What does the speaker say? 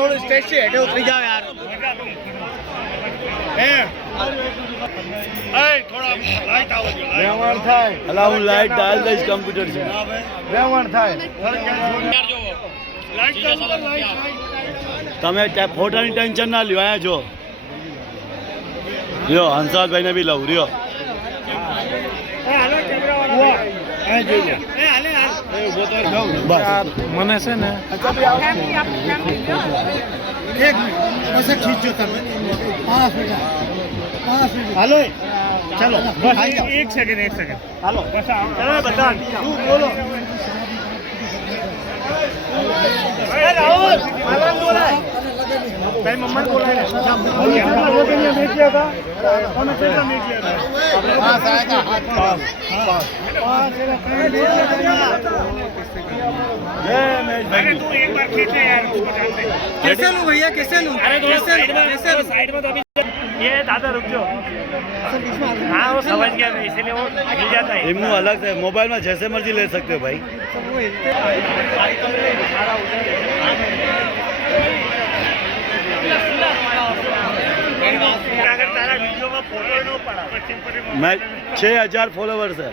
થોડું સ્ટેજ છે એટલે ઉતરી જાવ યાર વેવણ થાય અલા હું લાઈટ ડાલ દઈશ કમ્પ્યુટર છે વેવણ થાય તમે ફોટાની ટેન્શન ના લ્યો અહીંયા જો લ્યો હંસાભાઈને બી લઉં લ્યો મને છે ને એક મિનિટ બસ ખીંચો તમે 5 મિનિટ હાલો ચલો એક સેકન્ડ હાલો બસ ચલો બધા શું બોલો રાહુલ માલન બોલાય કઈ મમ્મા બોલાય મેચ लिया था कौन से का मैच लिया था पास आएगा पास ये मैच अरे तू एक बार खींचे यार उसको जान दे कैसे लूं भैया कैसे लूं अरे कैसे साइड में तो अभी ये दादा रुक जाओ हाँ वो समझ गया मैं इसीलिए वो मिल जाता है इमू अलग है मोबाइल में जैसे मर्जी ले सकते हो भाई अगर तारा वीडियो में फोटो न पड़ा मैं 6000 फॉलोवर्स है